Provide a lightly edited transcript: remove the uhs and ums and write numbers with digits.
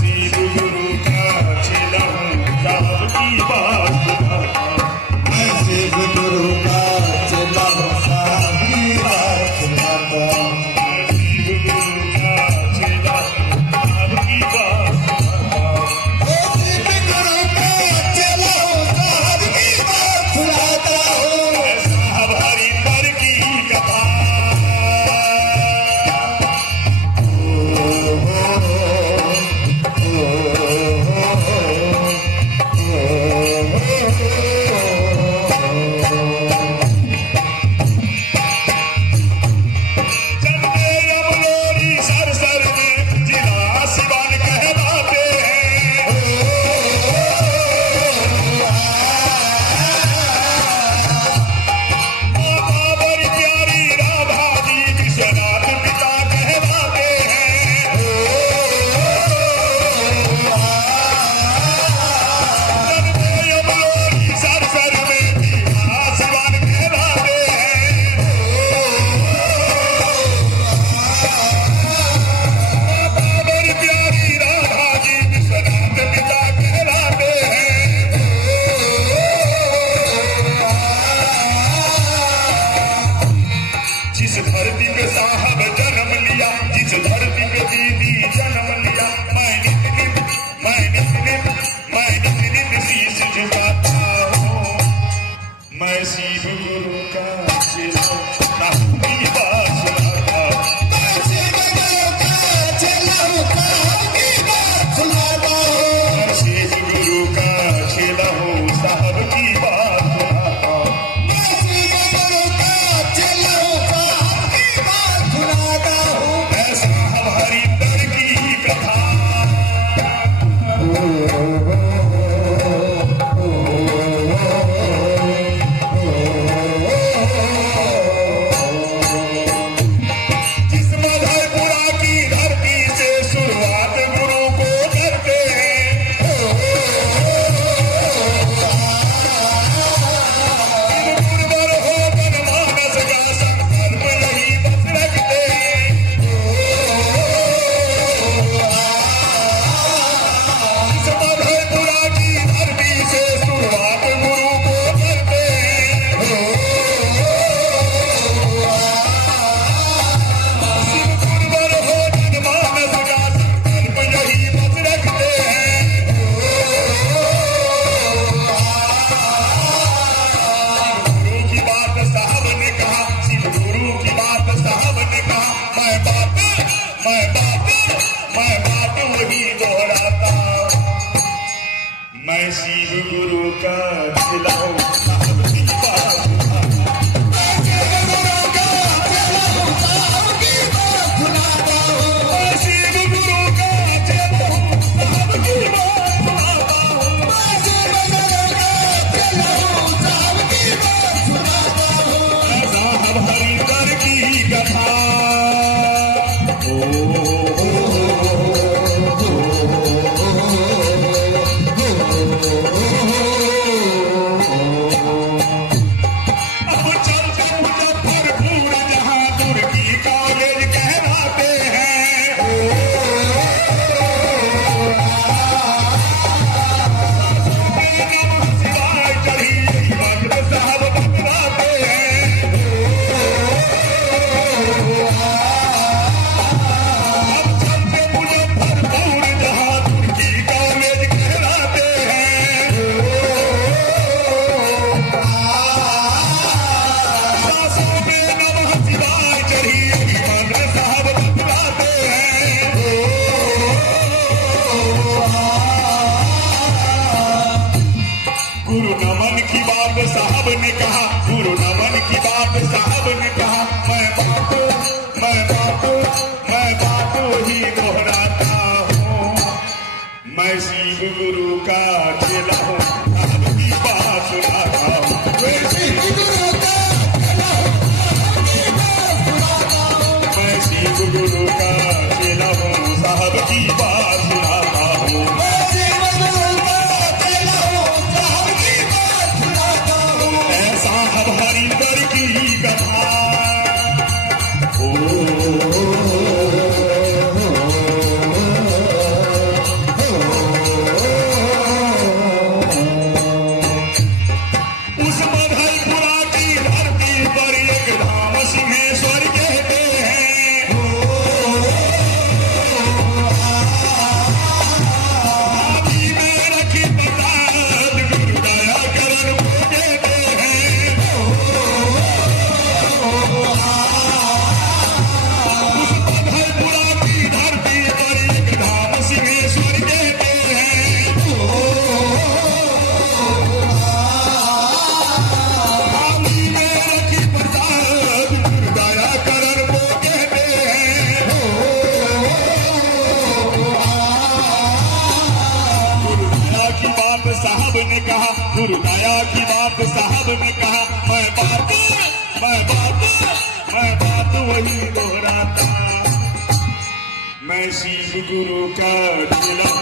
शिव गुरु का चेला हूँ, साहब की बात सुनाता हूँ। मैं शिव गुरु का चेला हूँ, साहब की बात सुनाता हूँ। शिव गुरु का चेला हूँ, साहब की बात सुनाता हूँ। शिव गुरु का चेला हूँ, साहब की बात सुनाता हूँ। साहब हरिद्वार की कथा। चलते यमुनोरी सरसर में जिला सिवान कहलाते हैं। माता बड़ी प्यारी राधा जी विश्वनाथ पिता कहलाते हैं। चलते यमुनोरी सरसर में जिला सिवान कहलाते हैं। बड़ी प्यारी राधा जी विश्वनाथ पिता कहलाते हैं। जिस धरती पे साहब जन्म लिया, जिस धरती पे दीदी जन्म लिया, मैं नित नित शीश झुकाता हूँ। मैं शिव गुरु का चेला हूँ, साहब की बात सुनाता हूँ। मैं शिव गुरु का चेला हूँ, साहब की बात सुनाता हूँ। मैं शिव गुरु का चेला हूँ, साहब की बात सुनाता हूँ। मैं शिव गुरु का चेला हूँ, साहब की बात सुनाता हूँ। मैं साहब हरिद्वार की कथा। जिस मधुपुरा की धरती से शुरुआत गुरु को करते हैं। गुरुवर हो जनमानस का संकल्प यही बस रखते हैं। जिस मधुपुरा की धरती से शुरुआत गुरु को करते हैं। शिव गुरुवर हो जनमानस का संकल्प यही बस रखते हैं। गुरु की बात साहब ने कहा, शिव गुरु की बात साहब ने कहा, मैं बात वही दोहराता हूँ। मैं शिव गुरु का चेला हूँ, साहब की बात सुनाता हूँ। मैं शिव गुरु का चेला हूँ, साहब की बात सुनाता हूँ। मैं शिव गुरु का चेला हूँ, साहब की बात सुनाता हूँ। मैं शिव गुरु का चेला हूँ, साहब की बात सुनाता हूँ। मैं साहब हरिद्वार की कथा। ओ गुरु दया की बात साहब ने कहा, मैं बात वही दोहराता, मैं शिव गुरु का चेला